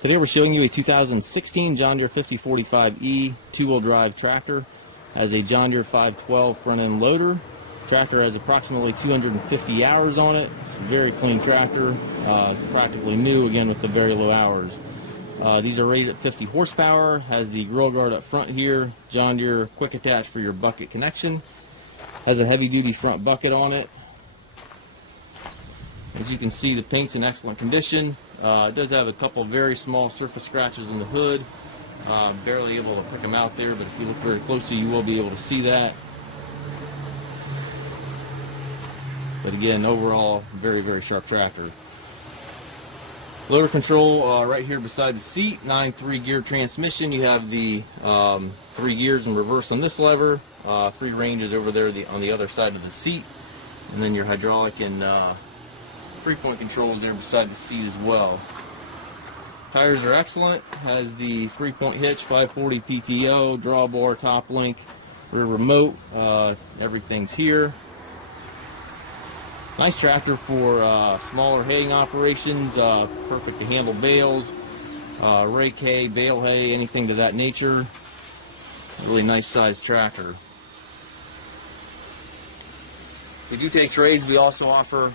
Today we're showing you a 2016 John Deere 5045E two-wheel drive tractor. Has a John Deere 512 front-end loader. Tractor has approximately 250 hours on it. It's a very clean tractor, practically new, again with the very low hours. These are rated at 50 horsepower. Has the grill guard up front here. John Deere quick attach for your bucket connection. Has a heavy-duty front bucket on it. As you can see, the paint's in excellent condition. It does have a couple very small surface scratches in the hood. Barely able to pick them out there, but if you look very closely, you will be able to see that. But again, overall, very, very sharp tractor. Loader control right here beside the seat. 9-3 gear transmission. You have the 3 gears in reverse on this lever. 3 ranges over there on the other side of the seat. And then your hydraulic and 3-point controls there beside the seat as well. Tires are excellent. Has the 3-point hitch, 540 PTO, drawbar, top link, rear remote. Everything's here. Nice tractor for smaller haying operations. Perfect to handle bales, rake hay, bale hay, anything to that nature. Really nice sized tractor. We do take trades. We also offer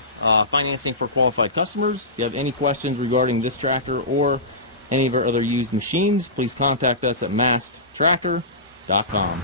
financing for qualified customers. If you have any questions regarding this tractor or any of our other used machines, please contact us at massedtractor.com.